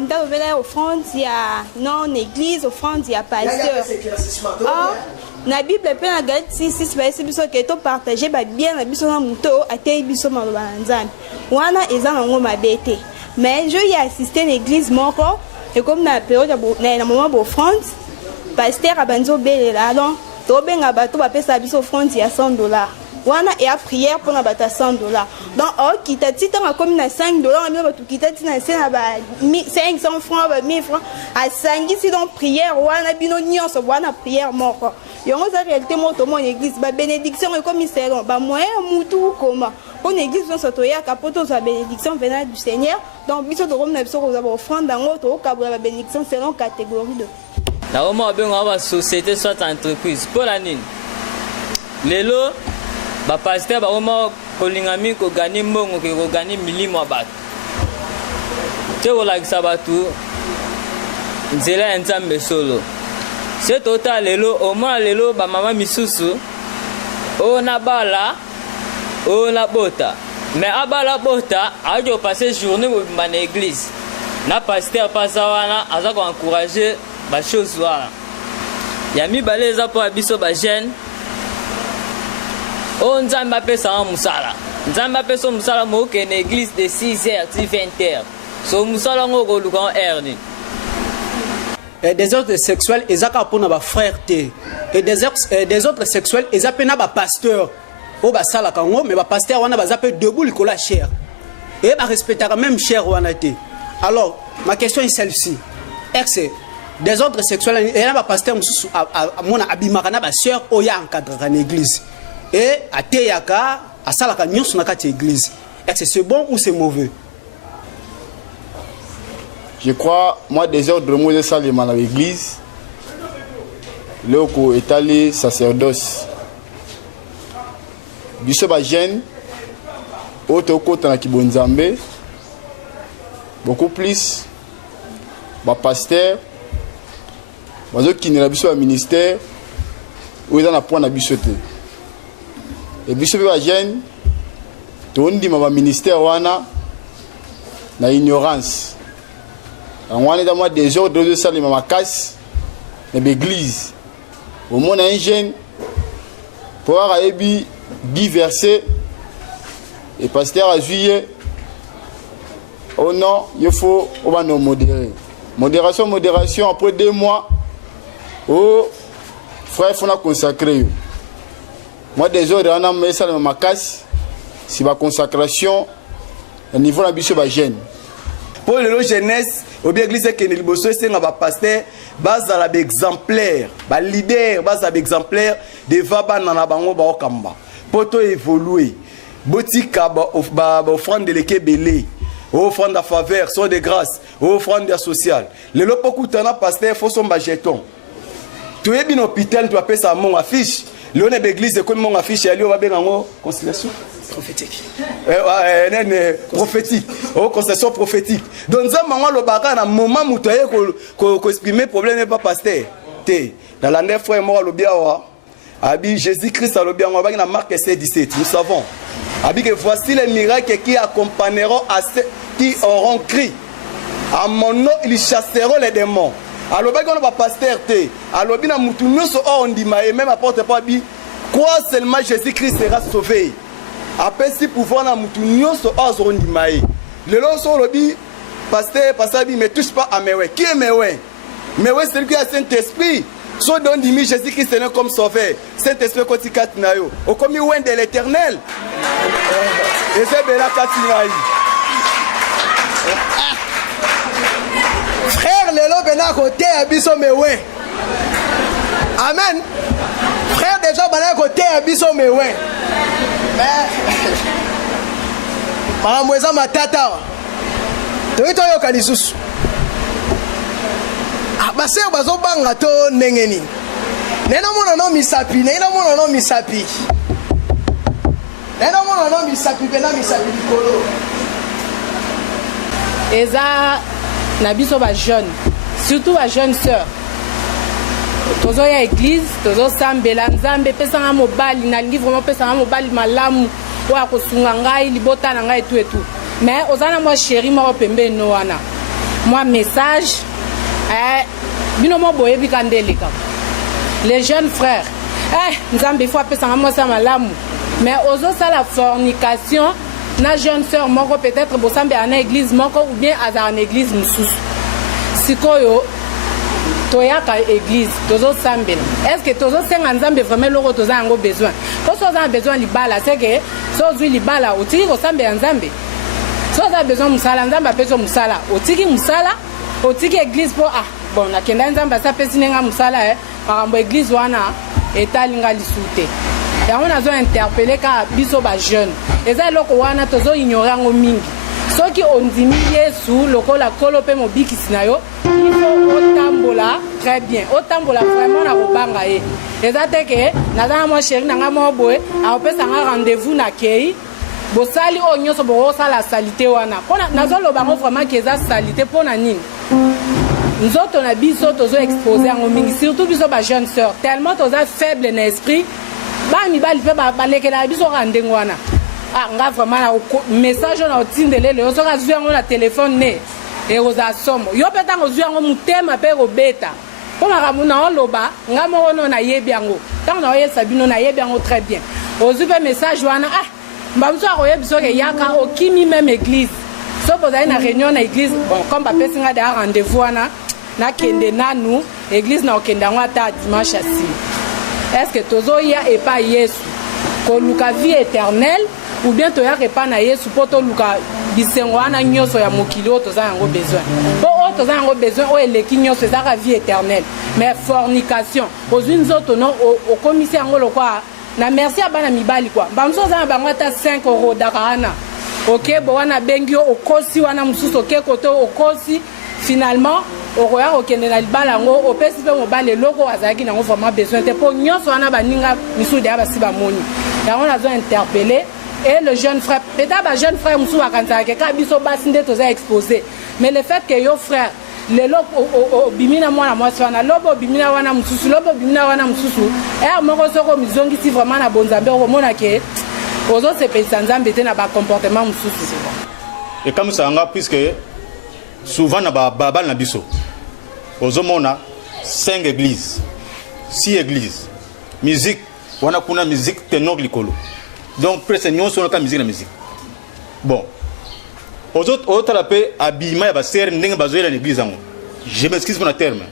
ndako offrande ya non église offrande ya pasteur. Na Bible pe na Galate 6 ba biso ke to partager ba bien na biso na muto atei biso maloba na Nzambe. Wana eza nango mabete. Mais je y assisté à l'église moko et comme na période na moment offrande pasteur abanzo belela donc to benga bato ba pesa biso offrande ya $100. Wana et à prière pour na bata $100. Donc oh kita tita na comme na $5 mais bato kita tina na ba 500 francs ba 1000 francs à 5 si donc prière wana bino nyonso wana prière moko. Yongo za réalité mo to mon église ba bénédiction et commissaire ba moyen mutu comment pour l'église on s'autoya capoto sa bénédiction venant du Seigneur donc biso to comme na biso ko za offrande ngo to ka ba bénédiction selon catégorie de na omo benga ba société soit entreprise pour la nini lelo ba pasteur ba omo kolingami ko gagner mbongo ko gagner milimo bato te wala kisabatu nzela Nzambe solo c'est total lelo au moins lelo ba mama misusu o na bala o na bota mais abala bota ajo passer journée au ban église na pasteur pasawana aza ko encourager ba chose wana ya mi baleza po abiso ba jeune o Nzambe apesa musala Nzambe apesa musala mo ke na église de 6h à 20h so musala ngo ko luka erni des autres sexuels ils ont pour nos frères et des autres sexuels ils appellent na pasteur au basala kango mais pasteur wana bazape debout likola cher et ba respecter même cher wana té. Alors ma question est celle-ci est-ce des autres sexuels et na pasteur mususu mona abimaka na ba sœur oya encadrer en église et ateyaka asalaka nyonso na kati église est-ce c'est bon ou c'est mauvais? Je crois, moi, des ordres de Moses Salima à l'église, le co étalé sacerdoce. Biso ba jeune, auto côté na Kibonzambe, beaucoup plus, ba pasteur, bazo qui na biso ministère, où ils en apprend na biso te. Et biso ba jeune, to ndi ma ministère wana na ignorance. On a dans des ordres de salut ma casse dans l'église au moins un jeune pour avoir diversé et pasteur a juillet oh non il faut on va nous modérer modération après 2 mois oh frère il faut la consacrer moi des ordres on a mis ça dans ma casse si ma consacration au niveau de la biche ba jeune pour la jeunesse au bien église que les bosso c'est un pasteur base à l'exemplaire ba leader base à l'exemplaire de vaba na bango ba okamba poto évoluer botika ba offrande de lekebele offrande à faveur soit de grâce offrande sociale le lopoku tana pasteur faut son ba jeton tu es bien hôpital tu appelles ça mon affiche le ne l'église comme mon affiche ali on va bien en conciliation prophétique prophétique oh concession prophétique donc ça maman le baka na moment mutoye ko exprimer problème n'est pas pasteur té dans la 9 frère moi le biawa abi Jésus Christ le bien on va dans Marc 16:17 nous savons abi que voici les miracles qui accompagneront à ceux qui auront crié à mon nom ils chasseront les démons alors ba on va pasteur té alors bien mutu nyonso on dit mais même apporte pas bi quoi seulement Jésus Christ sera sauvé. Après si pouvoir na mutu nyonso azondimae lelo so lobi pasteur bi me touche pas à mewe qui est mewe c'est lui qui a Saint-Esprit so don dimi Jésus Christ est comme sauveur Saint-Esprit kotikat na yo o komi wen de l'Éternel et c'est bela katinai frère lelo bena côté abiso mewe amen frère déjà bana côté abiso mewe makambo eza matata toyi toyoka lisusu basere bazobanga to ndenge nini nenomona no misapi pena misapi likolo eza na biso ba jeune surtout ba jeune sœur tozoya église tozosambela Nzambe pesanga mobali nalingi vraiment pesanga mobali malamu oya kosunga ngai libota na ngai et tout mais ozana moi chéri moko pembeni wana moi message binomo boye bikandeleka les jeunes frères nzambe faut apesa nga mwasa malamu mais ozo ça la fornication na jeune sœur moko peut-être bosambe ana église moko ou bien aza en église mususu sikoyo toyaka église tozo sambela est-ce que tozo senga nzambe vraiment loko toza yango besoin parce que on a besoin libala c'est que so zui libala otiki ko sambela nzambe so on a besoin musala nzambe apeso musala otiki musala otiki église po bon nakenda nzambe sa pesi nenga musala makambo église wana etalinga lisute yango nazo interpeller ka biso ba jeune eza loko wana tozo ignorer yango mingi soki ondimi Yesu lokola kolo pe mobikisi na yo il faut otambola très bien otambola vraiment na kobanga ye eza te ke nazana mo chéri nanga mo boye apesa nga rendez-vous na kei bosali o nyonso bosala salite wana pona nazoloba ngo vraiment ke eza salite pona nini nzoto na biso tozo exposer yango mingi surtout biso ba jeune sœur tellement toza faible na esprit ba mibali pe balekela biso ka ndengo wana nga vraiment na message na otindelele yo soka zwi yango na téléphone ne eroza somo yo pe tango zwi yango mutema pe robeta po makambo na oloba nga moko no na yebi yango tango na oyesa bino na yebi yango très bien ozwi pe message wana mbamso akoyebi soki yaka okimi même église so bozali na réunion na église bon comme bapesi nga da rendez-vous wana nakende nanu église na okende yango ata dimanche ya nsima est-ce que tozoya epa yesu koluka vie éternelle ou bien toyaka epa na yesu mpo toluka bisengo wana nyonso ya mokili oyo toza yango besoin mpo oyo toza yango besoin oyo eleki nyonso ezaka vie éternelle mais fornication ozwi nzoto no okomisi yango lokwa na merci ya bana mibali kwa bamso oza na bango ata 5 euro daka wana ok bo wana bengi yo okosi wana mosusu oke kote okosi finalement okoya kokende na libala yango opesi mpe mobali eloko azalaki nango vraiment besoin te mpo nyonso wana baninga misusu deya basi bamoni yango nazo interpeller et le jeune frère peut-être ba jeune frère musu akansaka ka biso basi nde toza exposé mais le fait que yo frère lelo bimina mwana mwasi wana lobo bimina wana mususu lobo bimina wana mususu moko soko mizongisi vraiment na bonzambe okomona ke ozo sepelisa nzambe te na ba comportement mususu et comme ça nga puisque souvent na ba na biso ozomona 5 églises 6 églises musique wana kuna musique tenor likolo donc presque nyonso na musique na musique bon aux autres la paix habillement ya ba sœur ndenge bazoyela na église yango je m'excuse pour le terme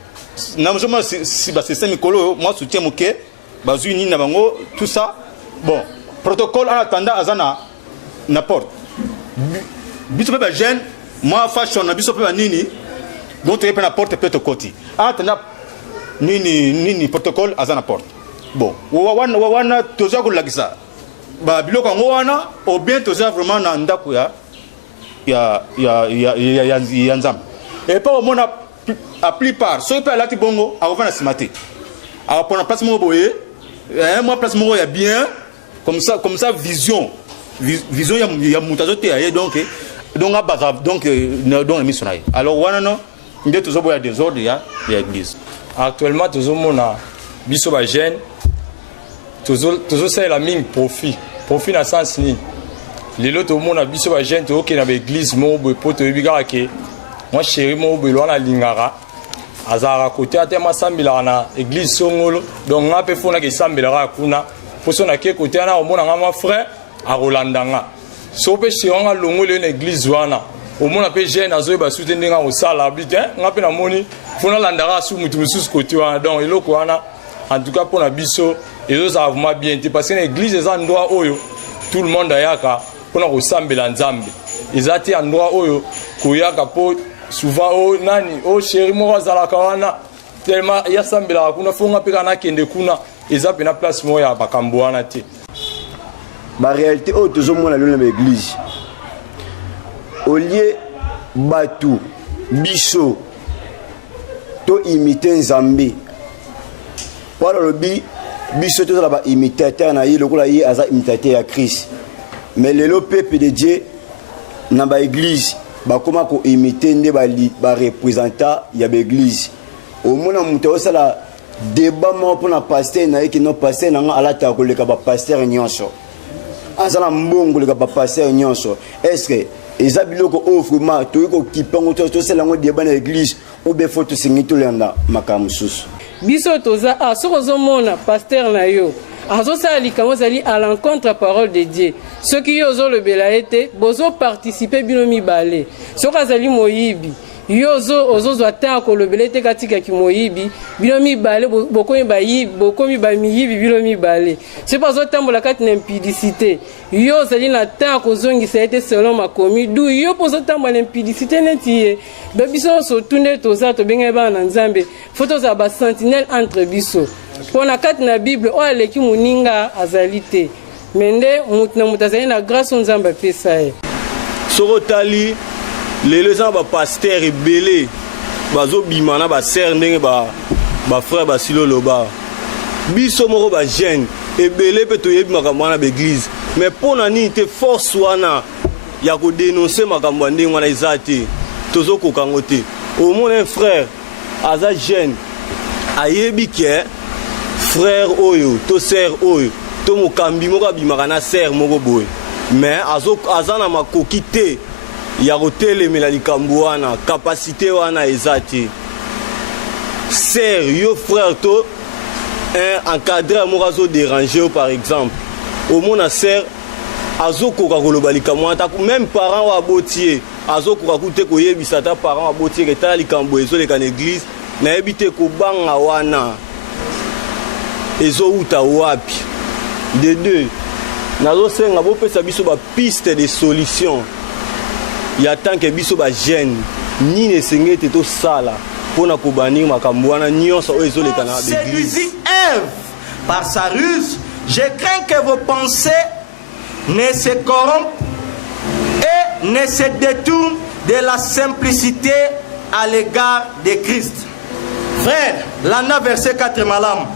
na mjoma si ba système mikolo moi soutien moke bazui nini na bango tout ça bon protocole en attendant azana na porte biso pe ba jeune moi fashion na biso pe ba nini donc tu es na porte peut-être côté en attendant nini protocole azana porte bon wana toza ko lagisa ba biloko ngo wana ou bien toza vraiment na ndako ya nzambe et pas au monde à plupart ceux qui là ti bongo a revenir simate a prendre place mo boye moi place mo ya bien comme ça vision ya mutazo te donc abaza donc émission naï alors wana no ndé tozo boya désordre ya église actuellement tozo mona biso ba jeune tozo ça la mine profit na sens ni lelo to mona biso ba jeune to ke na église mo bo poto bigara ke moi chéri mo bo lwana lingara azara côté atema sambila na église songolo donc ngape fona ke sambila kuna poso na ke côté na omona nga ma frère a rolandanga so pe chironga longolo na église wana omona pe jeune azoye ba soutenir nga osala bitin ngape na moni fona landara su mutu mususu côté wana donc eloko wana en tout cas pour na biso et ça vraiment bien parce que l'église est un endroit où tout le monde ayaka pour na kosambela nzambe ezati endroit où koyaka po souvent o nani o chéri mo zala kawana tellement ya sambela kuna fonga peka na kende kuna ezape na place mo ya bakambo wana te ba réalité o tozo mona le na église au lieu batu biso to imiter nzambe voilà le bi biso to la imitateur na yi lokola yi aza imitateur ya Christ mais le peuple de Dieu na ba église ba koma ko imiter nde ba représentant ya ba église au mona muto osala débat mo pour na pasteur na yiki no pasteur na nga alata ko le ka ba pasteur nyonso azala mbongo le ka ba pasteur nyonso est-ce que eza biloko oyo vraiment toyei kokipango tosala yango débat na église oyo be fo tosengi tolanda makambo mosusu biso toza soki ozomona paster na yo azosala likambo ezali à l'encontre ya parole de Dieu soki yo ozolobela ye te bozoparticipe bino mibale soki azali moyibi yo ozozwa ntango kolobela ete katikaki moyibi bino mibale bokomi bamiyibi bino mibale soki azotambola kati na impudicité yo ozali na ntango kozongisa ete selon makomi du yo mpo ozotambola na impudicité neti ye do biso nyonso tu nde toza tobengai bana na nzambe fo tozala basentinelle entre biso mpo na kati na bible oyo aleki moninga azali te me nde motu na moto azali na grâce oyo nzambe apesa ye soki otali lelo eza na bapaster ebele bazobima na basere ndenge bafrère basili oloba biso moko bajeune ebele mpe toyebi makambo wana baeglise mais mpo na nini te force wana ya kodenonse makambo ya ndenge wana eza te tozokoka yango te omona un frère aza jeune ayebi ke frère oyo to sere oyo to mokambi moko abimaka na sere moko boye mais aza na makoki te ya kotelemela likambo wana kapasité wana eza te sere yo frère to encadreur moko azoderange yo par exemple omona sere azokoka koloba likambo wana même parent oyo aboti ye azokoka kute koyebisa ata parent aboti ye etala likambo ezoleka na église nayebi te kobanga wana ezouta wapi de deux nazosenga bopesa biso bapiste de solution ya tanke biso bajeune nini esengeli ete tosala mpona kobanir makambo wana nyonso oyo ezoleka na l'église. Ève par sa ruse, je crains que vos pensées ne se corrompent et ne se détournent de la simplicité à l'égard de Christ. Frère, l'Anna verset 4 malam.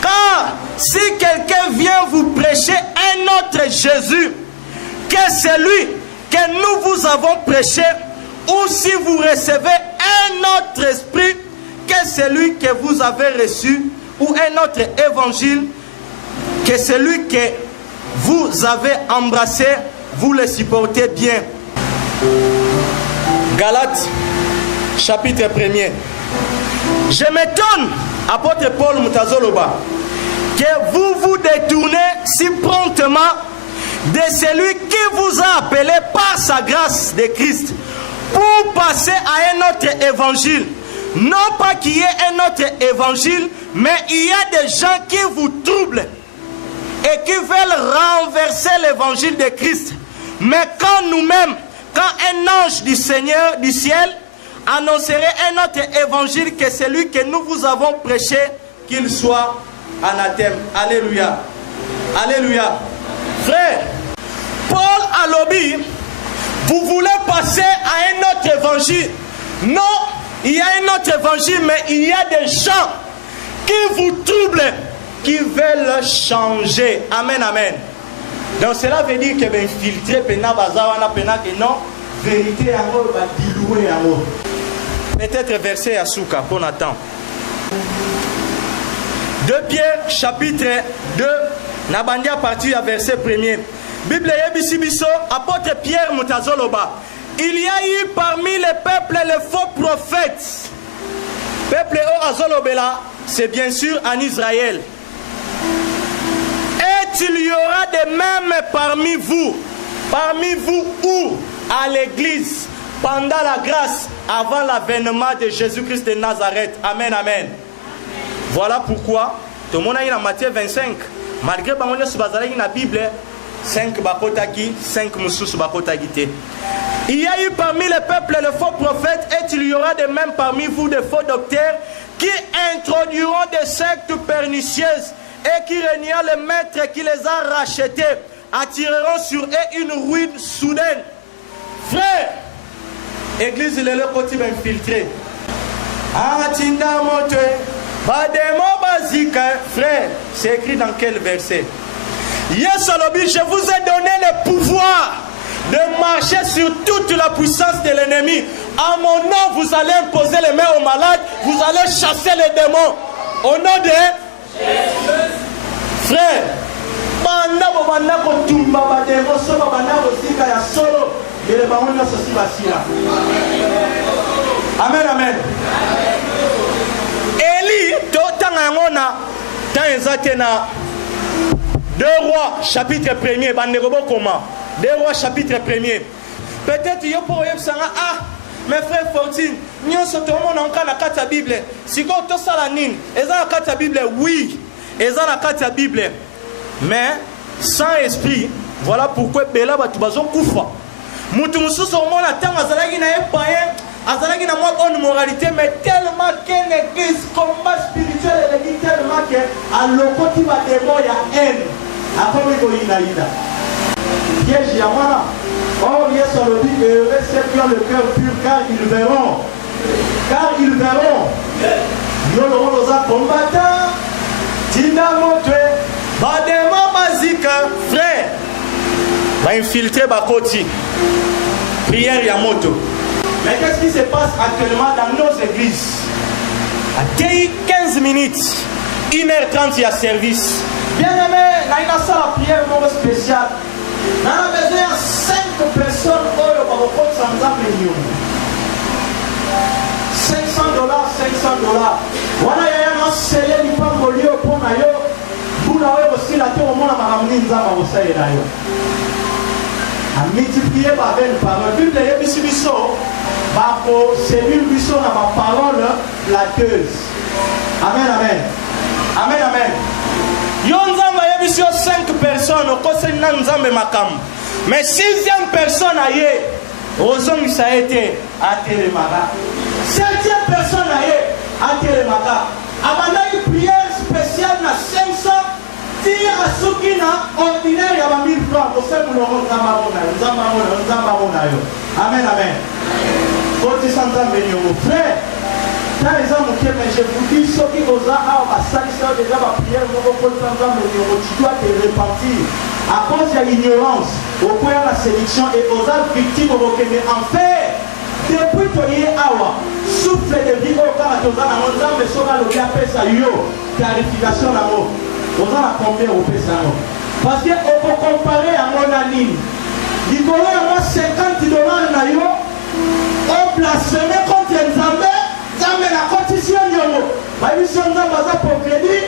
Car si quelqu'un vient vous prêcher un autre Jésus que celui que nous vous avons prêché, ou si vous recevez un autre esprit que celui que vous avez reçu, ou un autre évangile que celui que vous avez embrassé, vous le supportez bien. Galates, chapitre 1er. Je m'étonne, apôtre Paul Moutazoloba, que vous vous détournez si promptement de celui qui vous a appelé par sa grâce de Christ pour passer à un autre évangile. Non pas qu'il y ait un autre évangile, mais il y a des gens qui vous troublent et qui veulent renverser l'évangile de Christ. Mais quand nous-mêmes, quand un ange du Seigneur du ciel annoncerait un autre évangile que celui que nous vous avons prêché, qu'il soit anathème. Alléluia. Alléluia. Frère, Paul a lobby, vous voulez passer à un autre évangile. Non, il y a un autre évangile, mais il y a des gens qui vous troublent, qui veulent changer. Amen, amen. Donc cela veut dire que infiltrer pena bazawana pena que non, vérité en va diluer en haut. Peut-être verset à Souka pour Nathan. 2 Pierre chapitre 2, Nabandi à partir du verset 1er. Bible Yebisibiso, apôtre Pierre Moutazoloba. Il y a eu parmi les peuples les faux prophètes. Peuple O Azolobela, c'est bien sûr en Israël. Et il y aura des mêmes parmi vous où? À l'église, pendant la grâce, avant l'avènement de Jésus-Christ de Nazareth. Amen, amen. Voilà pourquoi, tout le monde a eu dans Matthieu 25, malgré que nous avons dans la Bible, 5 bakotaki, 5 moussous bakotagité. Il y a eu parmi les peuples les faux prophètes, et il y aura de même parmi vous des faux docteurs qui introduiront des sectes pernicieuses et qui régnant le maître qui les a rachetés, attireront sur eux une ruine soudaine. Frère, église il est le côté infiltré. Frère, c'est écrit dans quel verset? Yes, je vous ai donné le pouvoir de marcher sur toute la puissance de l'ennemi. À mon nom, vous allez imposer les mains aux malades, vous allez chasser les démons. Au nom de Jésus. Frère, et les barons aussi basila. Amen, amen. Eli, tangangona, tangezatena. 2 Rois, chapitre 1er, Banderobo comment 2 Rois, chapitre 1er. Peut-être yo pour yeb sanga mes frères Fortune, nous sommes dans la carte de la Bible. Si vous avez ça la nine, ils ont la carte de la Bible, oui, ils ont la carte de la Bible. Mais sans esprit, voilà pourquoi Bela va tout bazo koufa. Mutumusou sur mon attend, azalagi na païen, azalagi na moi bonne moralité, mais tellement qu'une église combat spirituel et l'église tellement que à l'okoti va démon ya haine. À comme il y a ina. Piège ya wana. Or, Yes le dit, heureux ceux qui ont le cœur pur, car ils verront. Car ils verront. Nous l'aurons aux combattants. Tina Montwe. Badema Mazika, frère. Va infiltrer Bakoti. Prière Yamoto. Mais qu'est-ce qui se passe actuellement dans nos églises? À 15 minutes, 1h30, il y a service. Bien aimé, il y a la prière spéciale. On a besoin de 5 personnes qui ont $500. Voilà, il y a un scellé qui peut voler pour nous. Vous avez aussi la terre au monde à ramener nous avons aussi là. À multiplier par une parole. Bible est biso. Bako cellule biso na ma parole flatteuse. Amen, amen. Amen, amen. Yonzamba yebisio 5 personnes au conseil nanzambe makam. Mais 6e personne aye ozong ça a été à Télémaga. 7e personne aye à Télémaga. Abanda une prière spéciale na 500 tire à Sukina ordinaire ya 1000 francs au sein de nzamba ona yo. Amen, amen. Côté sanzambe yo frère. Quand les hommes qui mais je vous dis, ceux qui osent avoir salissé déjà ma prière, tu dois te repentir. À cause de l'ignorance, au point de la sélection et aux autres victimes, en fait, depuis que tu es awa, souffle de vie au cas où tu as un homme, mais sur le bien fait ça, clarification là-haut. On a combien au Pessano? Parce qu'on peut comparer à mon anime. Nicolas a moi $50 na yo, on blasphème contre les Zambé. La condition yomo, ma mission n'a pas pour crédit.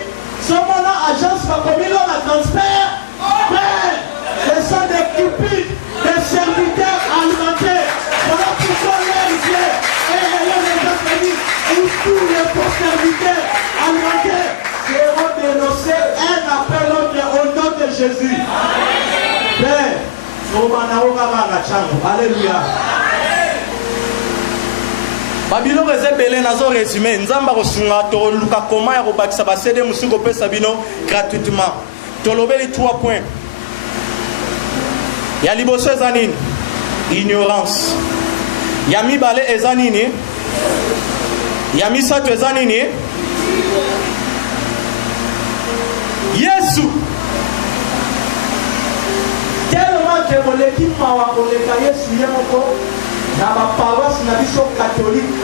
Sommes là agence va comme il a transfert. Ce sont des cupides, des serviteurs alimentaires. Voilà pourquoi l'ONG et tous les faux serviteurs alimentaires seront dénoncés un appel au nom de Jésus. Alléluia. Babilo rezebele nazo résumé nzamba kosunga to luka koma ya kobakisa basede musuko pesa bino gratuitement. Tolobeli 3 points. Ya liboso ezanini ignorance. Ya mibale ezanini. Ya misato ezanini. Yesu. Tellement que mon équipe m'a koleka Yesu yemoko. Na ba paroisse na biso catholique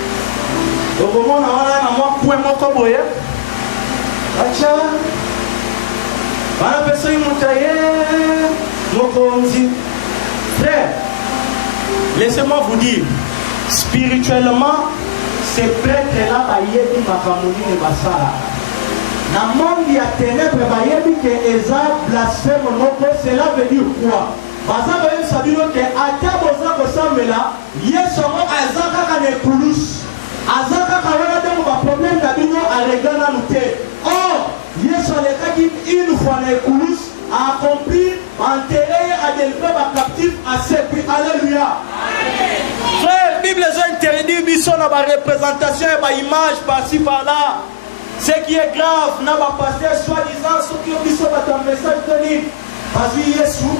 okomona wana na mwa point moko boye acha bana pesa imutaye mokonzi frère laissez-moi vous dire spirituellement ces prêtres là bayebi makamoni ne basala na monde ya ténèbres bayebi que eza blasphème moko cela veut dire quoi? Baza baye sabino ke ata boza kosambela Yesu mo azaka ka nekulus azaka ka wana demo ba problème da bino aregana nute. Oh Yesu alekaki une fois nekulus a accompli enterré à délivré ba captif à sepi. Alléluia. Frère, Bible est interdit biso na ba représentation et ba image par-ci par-là. Ce qui est grave na ba pasteur soi-disant ce qui biso ba ta message toni parce que Yesu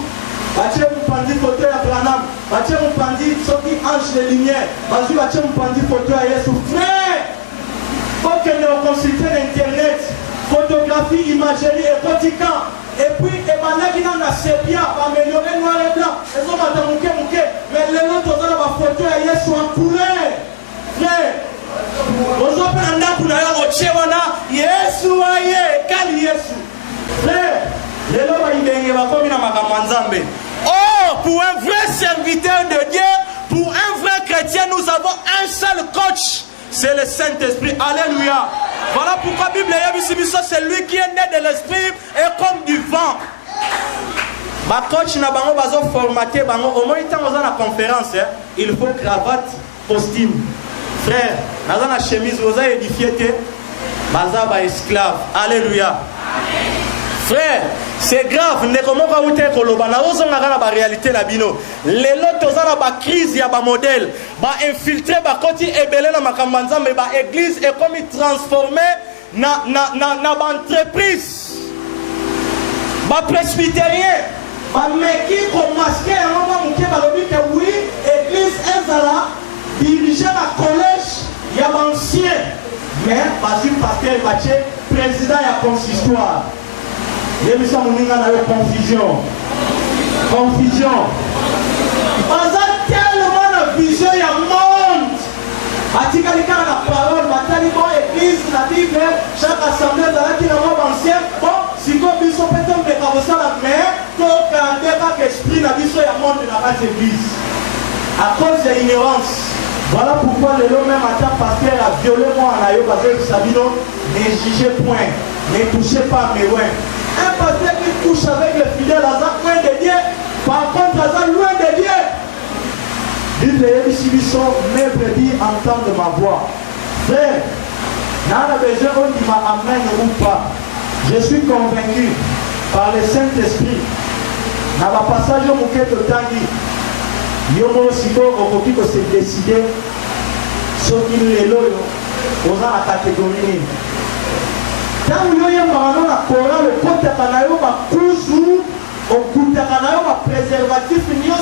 Bache Mupandi photo ya Branham, Bache Mupandi soki ange de lumière, Bache Mupandi photo ya Yesu. Frère, faut que nous consultions l'internet, photographie, imagerie et quotidien. Et puis, et dans la sépia, améliorer noir et blanc. Et ça va te mouké, mais les autres ont la photo ya Yesu en couleur. Frère, vous avez un an pour aller Yesu aye, quel Yesu. Frère, les lois ils viennent va comme une maman Nzambe. Oh, pour un vrai serviteur de Dieu, coach, c'est le Saint-Esprit. Alléluia. Voilà pourquoi la Bible est c'est lui qui est né de l'Esprit et comme du vent. Ma coach n'a pas formaté, au moins temps dans la conférence, il faut cravate, costume. Frère, dans la chemise, vous avez édifié, baza esclave. Alléluia. Frère, c'est grave, ne comment va vous dire que la réalité la bino. Les lots dans la crise, il y a un modèle, ba infiltré, ba côté ébélé dans ma campagne, mais ba église est comme il transformé na entreprise, ba presbytérien, ba meki comme masqué, un moment où il va dire que oui, église Ezala dirigé la collège, il y a un ancien, mais pas une pasteur Baché, président il y a consistoire. Il y a confusion. Confusion. Parce que tellement de vision, il y a monde. Atika lika la parole, batali bon église, la Bible, chaque assemblée dans laquelle on va ancien. Bon, si vous avez besoin peut-être de faire la mer, donc un esprit, la vision, il y a monde dans la église. À cause de l'ignorance. Voilà pourquoi le long même attend pasteur a violé moi en aïe, parce que Sabino, ne jugez point, ne touchez pas mes loin. Un pasteur qui couche avec le fidèle, loin de Dieu, par contre, loin de Dieu. Bible et ici, sont mes brebis entendent ma voix. Frère, n'a besoin on dit ma amen ou pas. Je suis convaincu par le Saint-Esprit. Dans le passage au Mouquet de Tanguy, Yomo Siko, au copie que c'est décidé, ce qu'il est là, aux la catégorie. Quand vous avez la Coran, le côté Kanayo, ma cousu, au côté Kanayo, ma préservatif, il y a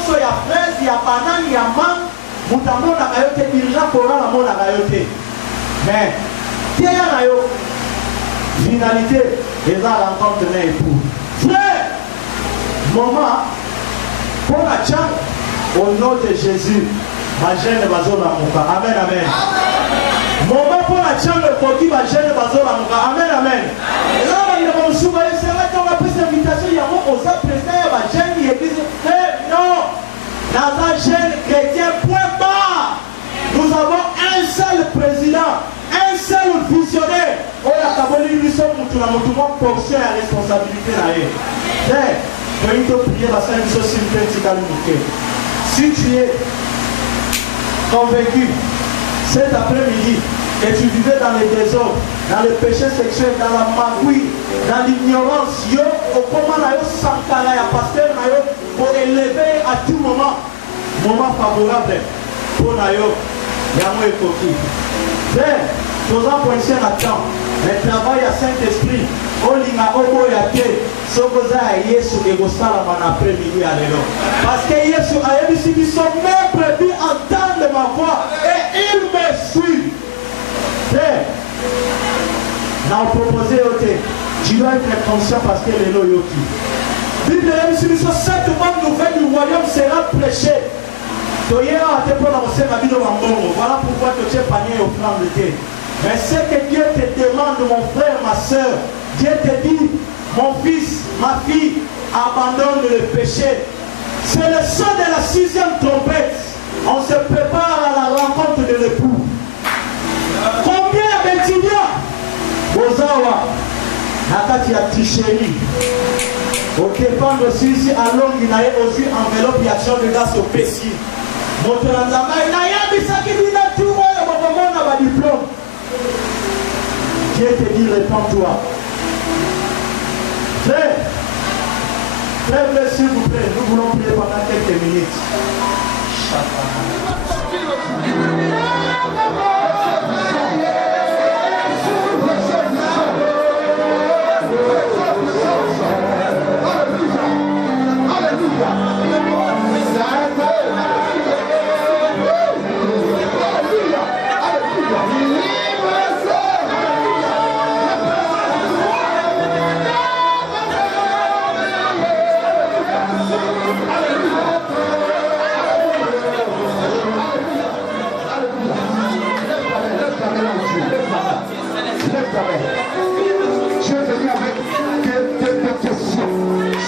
fraise, il y a banane, il y a mangue, vous avez la rayote, dirigeant Coran, la mona rayote. Mais, quelle est la finalité, et là, l'encontre d'un époux. Frère, maman, pour la chance, au nom de Jésus, ma jeune bazona mouka. Amen, amen. Maman, pour la chance, le coquille, ma jeune bazona mouka. Amen, amen. Et là, il y a mon souverain, c'est vrai qu'on a pris cette invitation, il y a mon osé président, ma jeune église. Non, dans la jeune chrétien, point barre. Nous avons un seul président, un seul visionnaire. On a caboli, nous sommes tout le monde portion et la responsabilité là. Quand il faut prier, la sainte chose si tu es convaincu cet après-midi que tu vivais dans les désordres, dans les péchés sexuels, dans la magouille, dans l'ignorance, yo, au comment na yo sankara ya pasteur na yo pour élever à tout moment favorable pour na yo yango ekoki. Frère, nous avons pointé à temps, le travail à Saint-Esprit, olinga obo ya te, sokoza ya Yesu egosala mana après-midi à l'élo. Parce que Yesu a yebisi biso mes brebis entendent ma voix et il me suit. Frère, n'a proposé au thé, tu dois être conscient parce que l'élo yoki. Bible yebisi biso cette bonne nouvelle du royaume sera prêchée. Voilà pourquoi tu es panier au plan de thé. Mais ce que Dieu te demande, mon frère, ma soeur, Dieu te dit, mon fils, ma fille, abandonne le péché. C'est le son de la 6e trompette. On se prépare à la rencontre de l'époux. Combien d'étudiants Bozawa, Nakati a tricherie. Au dépend de celui-ci, à longue, il a aussi enveloppe et action de grâce au péché. Votre ensemble, il n'a rien dit ça qui dit là, tout le monde a un diplôme. Dieu te dit, répands-toi. Frère, s'il vous plaît, nous voulons prier pendant quelques minutes. Tu es venu avec des questions.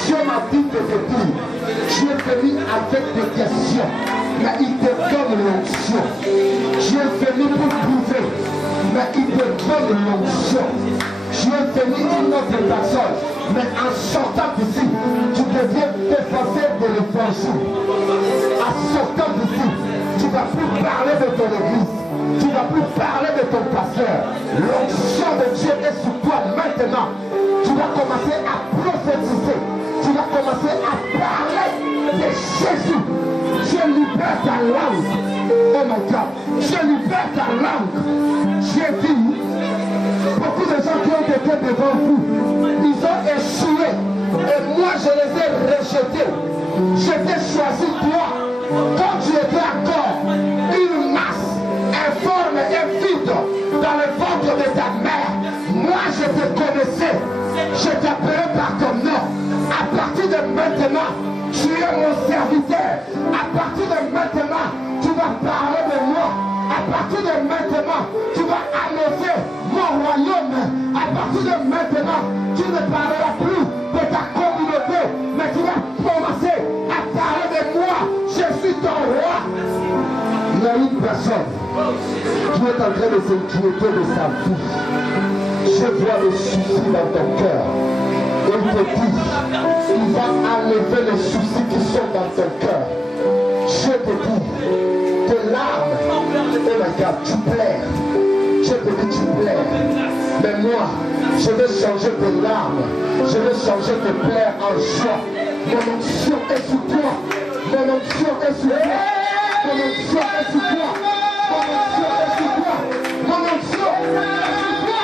Dieu m'a dit de te dire. Tu es venu avec des questions. Mais il te donne l'onction. Dieu es venu pour prouver, mais il te donne l'onction. Tu es venu une autre personne, mais en sortant d'ici, tu deviens défenseur de l'évangile. En sortant d'ici, tu ne vas plus parler de ton église, tu ne vas plus parler de ton pasteur. L'onction de Dieu est sur toi maintenant. Tu vas commencer à prophétiser, tu vas commencer à parler de Jésus. Dieu libère ta langue. Oh my God, Dieu libère ta langue. J'ai dit, beaucoup de gens qui ont été devant vous, ils ont échoué. Et moi, je les ai rejetés. Je t'ai choisi toi. Quand tu étais encore une masse informe et vide dans le ventre de ta mère, moi, je te connaissais. Je t'appelais par ton nom. À partir de maintenant, tu es mon serviteur. À partir de maintenant, tu vas parler de moi. À partir de maintenant, tu vas annoncer mon royaume. À partir de maintenant, tu ne parleras plus de ta communauté, mais tu vas commencer à parler de moi. Je suis ton roi. Il y a une personne qui est en train de s'inquiéter de sa vie. Je vois le souci dans ton cœur. Et il te dit, il va enlever les soucis qui sont dans ton cœur. Je te dis, tes larmes, oh my God, tu pleures. Je te dis, tu pleures. Mais moi, je vais changer tes larmes. Je vais changer tes pleurs en joie. Mon onction est sur toi. Mon onction est sur toi. Mon onction est sur toi. Mon onction est sur toi. Mon onction est sur toi.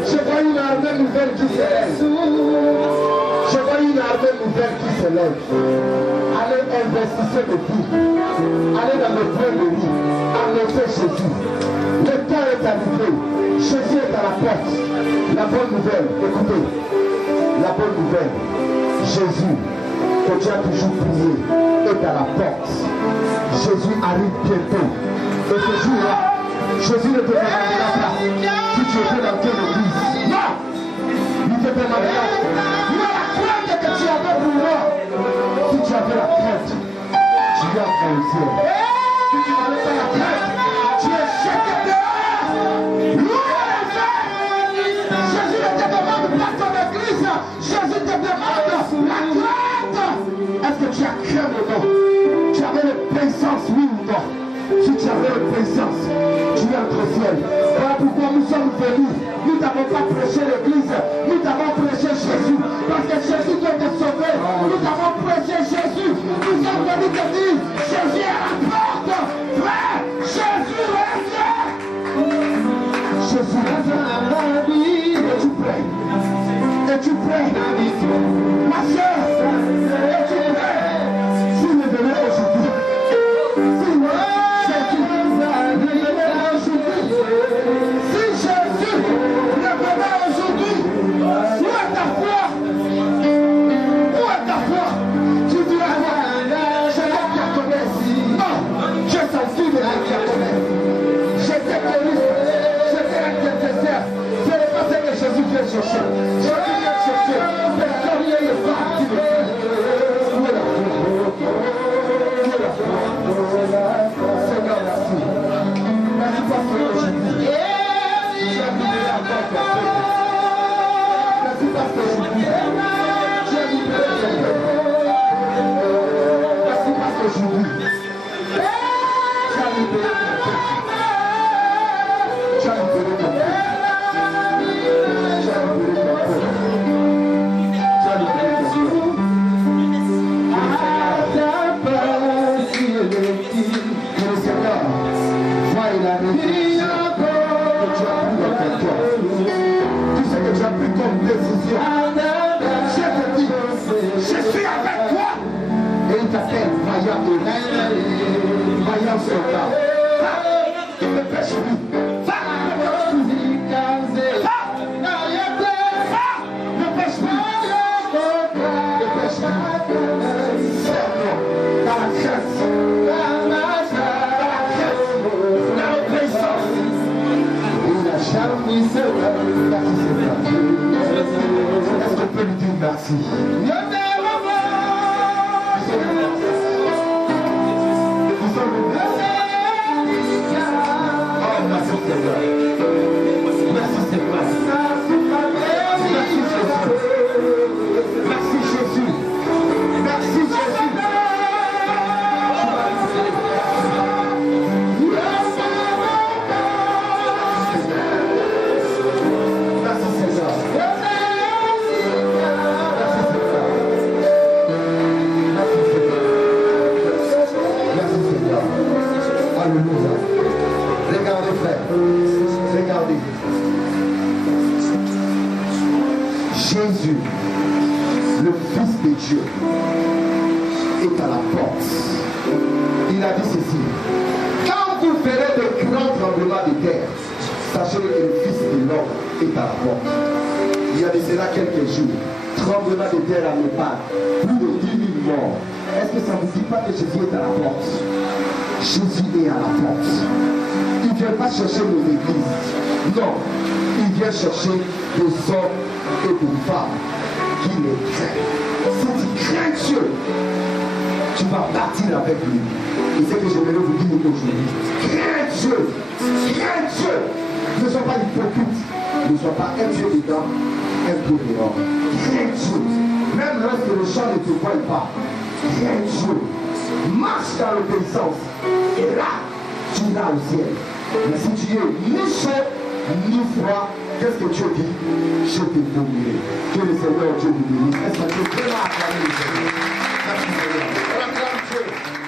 Je vois une armée nouvelle qui se lève. Allez investissez le vie. Allez dans le point de vie. Annoncez Jésus. Le temps est arrivé. Jésus est à la porte. La bonne nouvelle, écoutez. La bonne nouvelle. Jésus, que tu as toujours prié, est à la porte. Jésus arrive bientôt. Et ce jour-là, Jésus ne te demandera pas si tu étais dans quelle église. Non! Il te demandera. Mais la crainte que tu avais pour moi, si tu avais la crainte, tu vas entrer au ciel. Si tu n'avais pas la crainte, tu es jeté dehors. Loin à l'enfer. Jésus ne te demande pas ton église. Jésus te demande la crainte. Est-ce que tu as craint ou non? Tu avais l'obéissance, oui ou non? Si tu avais l'obéissance, tu es entre ciel. Voilà pourquoi nous sommes venus. Nous n'avons pas prêché l'église, nous avons prêché Jésus. Parce que Jésus doit te sauver. Nous avons prêché Jésus. Nous sommes venus te dire, Jésus est à la porte. Frère, Jésus revient. Jésus revient. Et tu pries. Et tu pries. Ma soeur, et tu pries. Si nous venons aujourd'hui, Shadow Merci. Regardez, frère. Regardez. Jésus, le Fils de Dieu, est à la porte. Il a dit ceci. Quand vous verrez de grands tremblements de terre, sachez que le Fils de l'homme est à la porte. Il y a de cela quelques jours. Tremblement de terre à Népal. Plus de 10 000 morts. Est-ce que ça ne vous dit pas que Jésus est à la porte? Jésus est à la porte. Il ne vient pas chercher nos églises. Non. Il vient chercher des hommes et des femmes qui le craignent. Si tu crains Dieu, tu vas partir avec lui. Et c'est que j'aimerais vous dire aujourd'hui. Crains Dieu. Crains Dieu. Ne sois pas hypocrite. Ne sois pas un Dieu dedans, un Dieu dehors. Crains Dieu. Même lorsque le champ ne te voit pas. Crains Dieu. Marche dans l'obéissance. Et là, tu iras au ciel. Mais si tu es ni chaud, ni froid, qu'est-ce que Dieu dit? Je te bénirai. Que le Seigneur Dieu vous bénisse. Est-ce que tu peux acclamer le Seigneur? Merci Seigneur. Acclame Dieu.